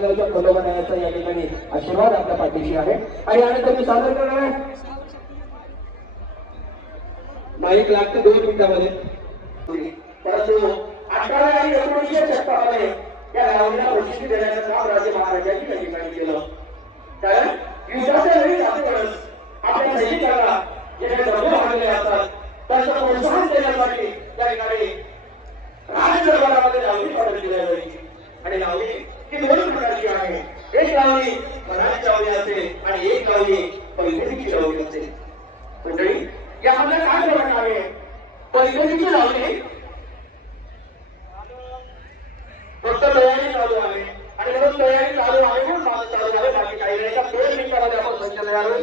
देवाच्या खंडोबाचा या ठिकाणी आशीर्वाद आपल्या पाठीशी आहे आणि यानंतर मी सादर करणार आहे माईक लागतं 2 मिनिटांमध्ये परंतु 18 आणि 1956 मध्ये या गावाला प्रसिद्धी देण्याचं काम राजे महाराजांनी या ठिकाणी केलं कारण युद्धाच्या वेळी आपल्याला आपल्या सैनिकांना जे प्रभू आलेले असतात त्यांचं प्रोत्साहन देण्यासाठी त्या ठिकाणी राजदरबारामध्ये लावणी पद्धती दिल्या जायची आणि लावणी ही 2 प्रकारची आहे एक लावणी मराठी लावणी असते आणि एक लावणी पैठणीची लावणी असते मंडळी यामध्ये काय फरक आहे पैठणीची लावणी फक्त तयारी चालू आहे आणि म्हणून तयारी चालू आहे म्हणून माझं चालू आहे बाकी काही नाही का 2 मिनिटांमध्ये आपण संचालन यावेळी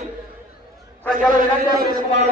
संचालन विनंती आहे कुमार